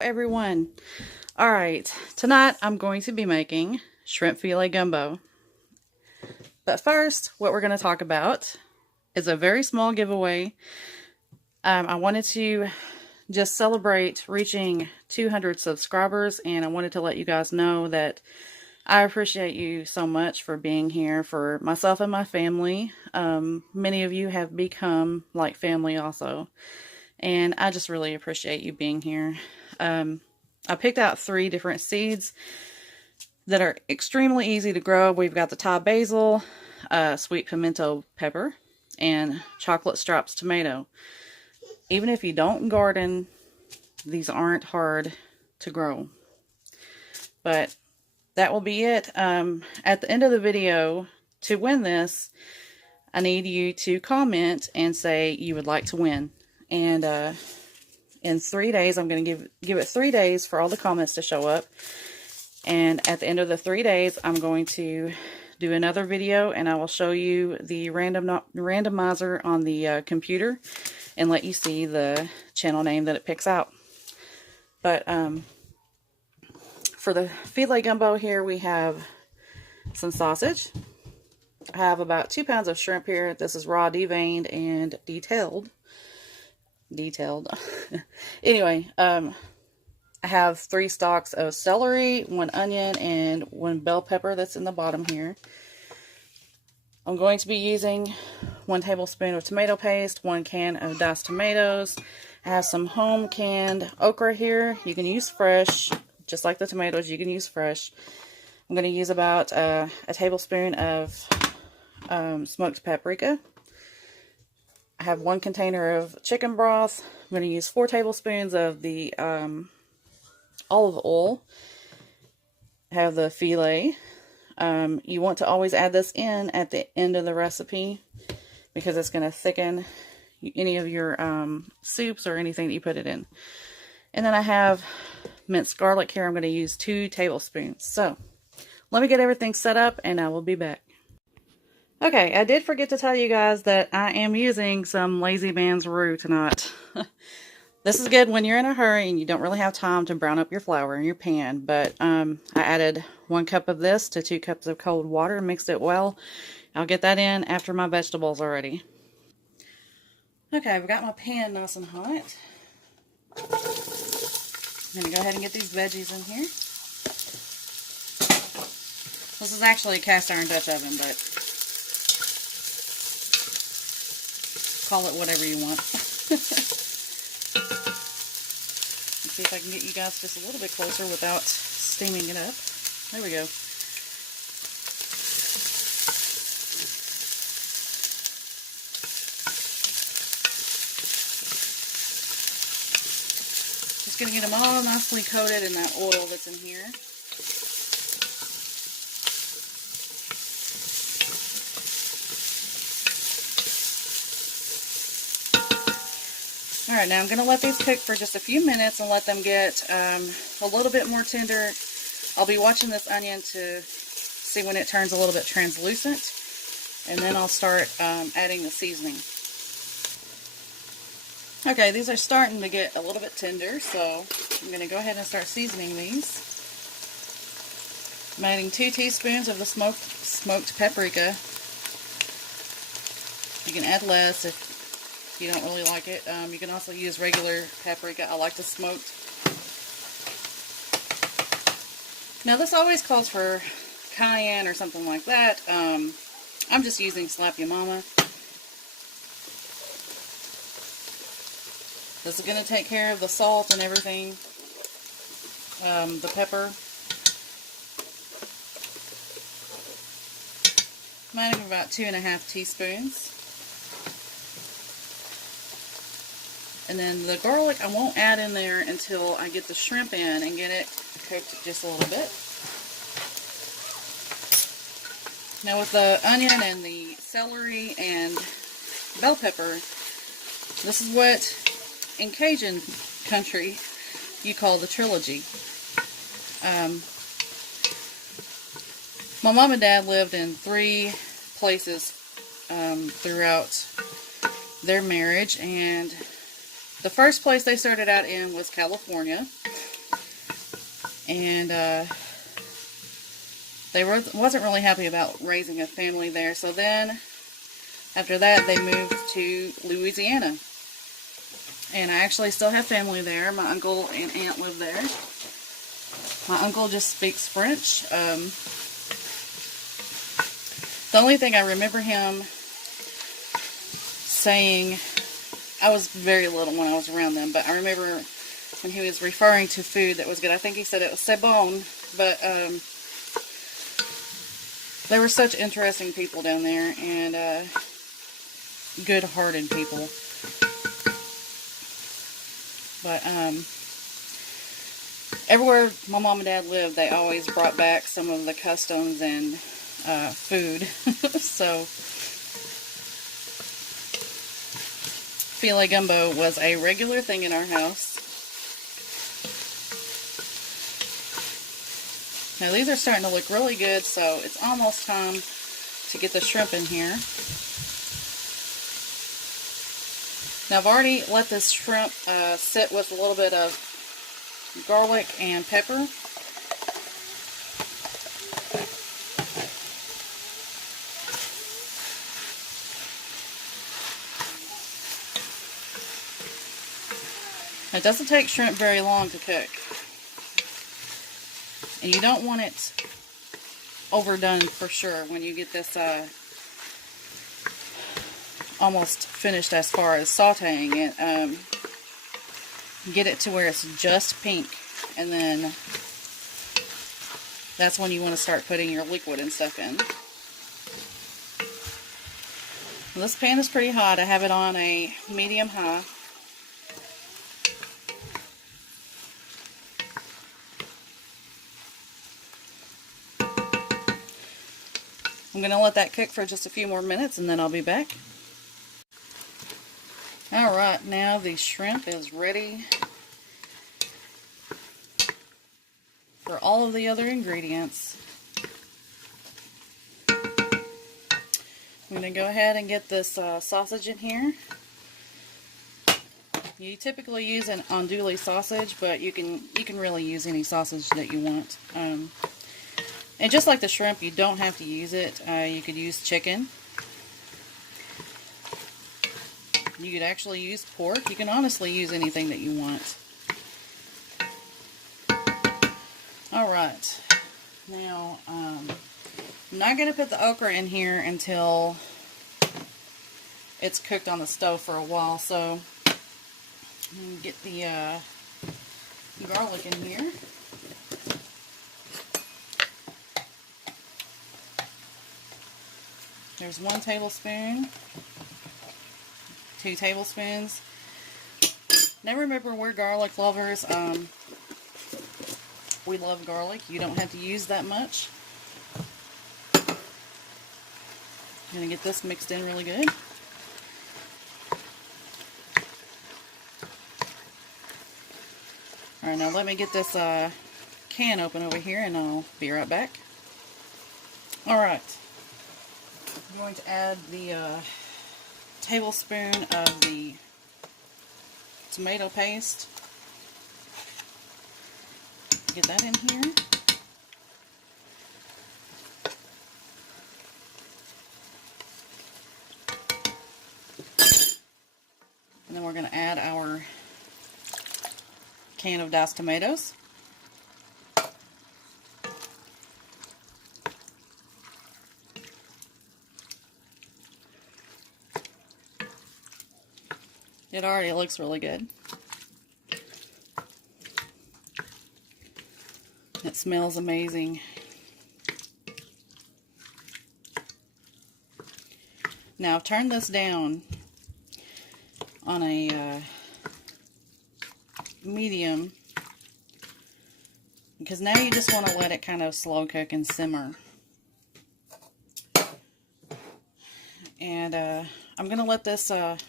Everyone. All right, tonight I'm going to be making shrimp filet gumbo. But first, what we're going to talk about is a very small giveaway. I wanted to just celebrate reaching 200 subscribers, and I wanted to let you guys know that I appreciate you so much for being here for myself and my family. Many of you have become like family also, and I just really appreciate you being here. I picked out 3 different seeds that are extremely easy to grow. We've got the Thai basil, sweet pimento pepper, and chocolate stripes tomato. Even if you don't garden, these aren't hard to grow. But that will be it. At the end of the video, to win this, I need you to comment and say you would like to win. And in 3 days, I'm going to give it 3 days for all the comments to show up. And at the end of the 3 days, I'm going to do another video, and I will show you the randomizer on the computer and let you see the channel name that it picks out. But for the filet gumbo here, we have some sausage. I have about 2 pounds of shrimp here. This is raw, deveined, and detailed. Anyway, I have 3 stalks of celery, 1 onion, and 1 bell pepper that's in the bottom here. I'm going to be using 1 tablespoon of tomato paste, 1 can of diced tomatoes. I have some home canned okra here. You can use fresh, just like the tomatoes, you can use fresh. I'm going to use about a tablespoon of smoked paprika. I have 1 container of chicken broth. I'm going to use 4 tablespoons of the olive oil. I have the filet. You want to always add this in at the end of the recipe because it's going to thicken any of your soups or anything that you put it in. And then I have minced garlic here. I'm going to use 2 tablespoons. So let me get everything set up and I will be back. Okay, I did forget to tell you guys that I am using some Lazy Man's roux tonight. This is good when you're in a hurry and you don't really have time to brown up your flour in your pan. But I added 1 cup of this to 2 cups of cold water and mixed it well. I'll get that in after my vegetables are ready. Okay, I've got my pan nice and hot. I'm going to go ahead and get these veggies in here. This is actually a cast iron Dutch oven, but call it whatever you want. Let's see if I can get you guys just a little bit closer without steaming it up. There we go. Just going to get them all nicely coated in that oil that's in here. Alright, now I'm going to let these cook for just a few minutes and let them get a little bit more tender. I'll be watching this onion to see when it turns a little bit translucent, and then I'll start adding the seasoning. Okay, these are starting to get a little bit tender, so I'm going to go ahead and start seasoning these. I'm adding 2 teaspoons of the smoked paprika. You can add less if you don't really like it. You can also use regular paprika. I like the smoked. Now this always calls for cayenne or something like that. I'm just using Slap Ya Mama. This is going to take care of the salt and everything. The pepper. I'm adding about 2½ teaspoons. And then the garlic I won't add in there until I get the shrimp in and get it cooked just a little bit. Now with the onion and the celery and bell pepper, this is what in Cajun country you call the trilogy. My mom and dad lived in 3 places throughout their marriage, and the first place they started out in was California. and they wasn't really happy about raising a family there. So then, after that, they moved to Louisiana. And I actually still have family there. My uncle and aunt live there. My uncle just speaks French. The only thing I remember him saying, I was very little when I was around them, but I remember when he was referring to food that was good, I think he said it was c'est bon, but they were such interesting people down there, and good-hearted people. But everywhere my mom and dad lived, they always brought back some of the customs and food. So File Gumbo was a regular thing in our house. Now these are starting to look really good, so it's almost time to get the shrimp in here. Now I've already let this shrimp sit with a little bit of garlic and pepper. It doesn't take shrimp very long to cook. And you don't want it overdone for sure when you get this almost finished as far as sauteing it. Get it to where it's just pink, and then that's when you want to start putting your liquid and stuff in. Well, this pan is pretty hot. I have it on a medium high. I'm going to let that cook for just a few more minutes, and then I'll be back. Alright, now the shrimp is ready for all of the other ingredients. I'm going to go ahead and get this sausage in here. You typically use an andouille sausage, but you can really use any sausage that you want. And just like the shrimp, you don't have to use it. You could use chicken. You could actually use pork. You can honestly use anything that you want. Alright. Now, I'm not going to put the okra in here until it's cooked on the stove for a while. So, I'm going to get the garlic in here. There's 1 tablespoon, 2 tablespoons. Now remember, we're garlic lovers. We love garlic. You don't have to use that much. I'm going to get this mixed in really good. Alright, now let me get this can open over here, and I'll be right back. Alright. I'm going to add the tablespoon of the tomato paste. Get that in here. And then we're going to add our can of diced tomatoes. It already looks really good. It smells amazing. Now I've turned this down on a medium, because now you just want to let it kind of slow cook and simmer. And I'm going to let this, let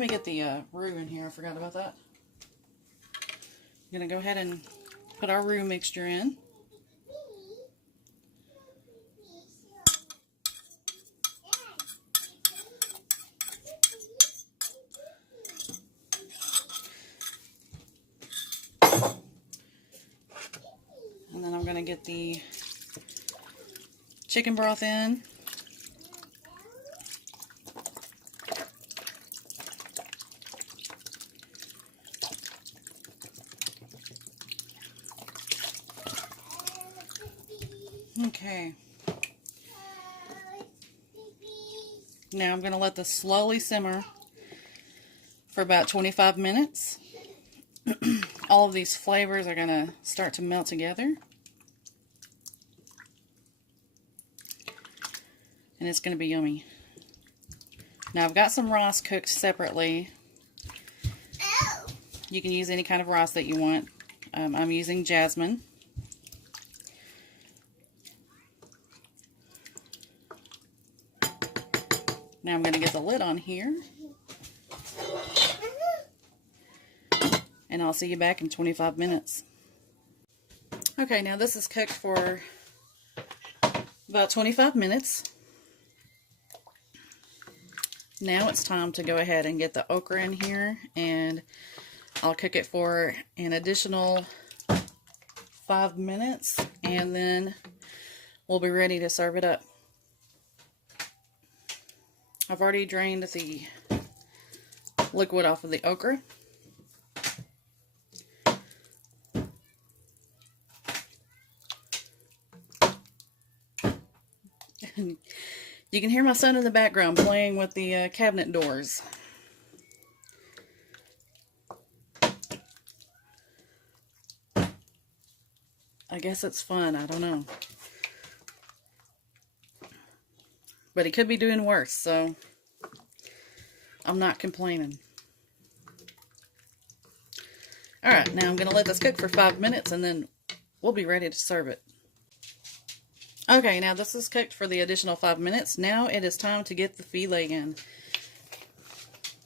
me get the roux in here. I forgot about that. I'm going to go ahead and put our roux mixture in. I'm going to get the chicken broth in. Okay. Now I'm going to let this slowly simmer for about 25 minutes. All of these flavors are going to start to melt together. And it's going to be yummy. Now I've got some rice cooked separately. You can use any kind of rice that you want. I'm using jasmine. Now I'm going to get the lid on here. And I'll see you back in 25 minutes. Okay, now this is cooked for about 25 minutes. Now it's time to go ahead and get the okra in here, and I'll cook it for an additional 5 minutes, and then we'll be ready to serve it up. I've already drained the liquid off of the okra. You can hear my son in the background playing with the cabinet doors. I guess it's fun, I don't know. But he could be doing worse, so I'm not complaining. Alright, now I'm going to let this cook for 5 minutes and then we'll be ready to serve it. Okay, now this is cooked for the additional 5 minutes. Now it is time to get the filet in.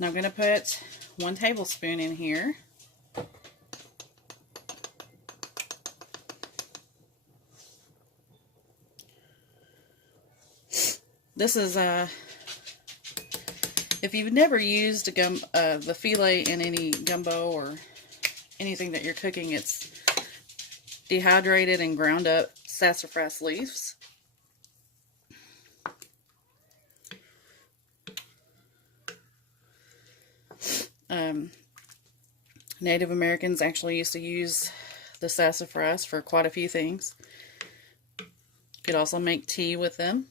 Now I'm going to put 1 tablespoon in here. This is, if you've never used the filet in any gumbo or anything that you're cooking, it's dehydrated and ground up sassafras leaves. Native Americans actually used to use the sassafras for quite a few things. You could also make tea with them.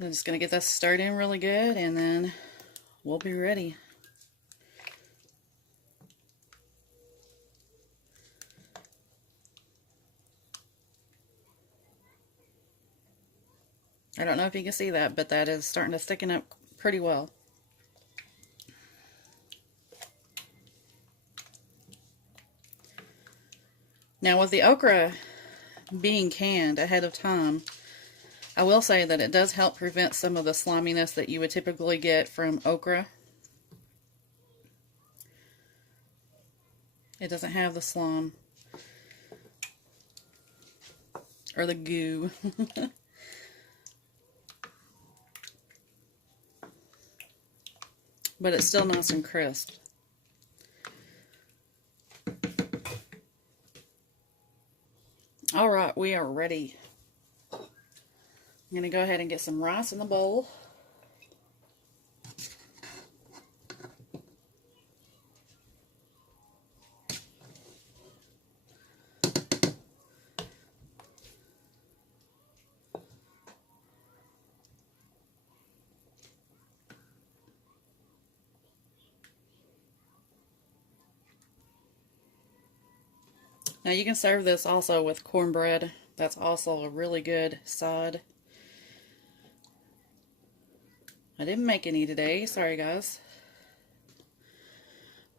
I'm just going to get this stirred in really good, and then we'll be ready. I don't know if you can see that, but that is starting to thicken up pretty well. Now with the okra being canned ahead of time, I will say that it does help prevent some of the sliminess that you would typically get from okra. It doesn't have the slime or the goo. But it's still nice and crisp. Alright, we are ready. I'm going to go ahead and get some rice in the bowl. Now you can serve this also with cornbread. That's also a really good side. I didn't make any today, sorry guys.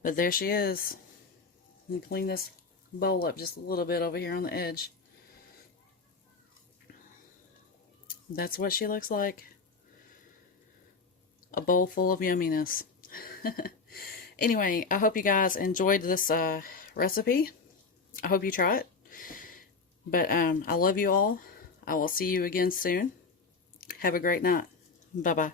But there she is. Let me clean this bowl up just a little bit over here on the edge. That's what she looks like. A bowl full of yumminess. Anyway, I hope you guys enjoyed this recipe. I hope you try it. But I love you all. I will see you again soon. Have a great night. Bye-bye.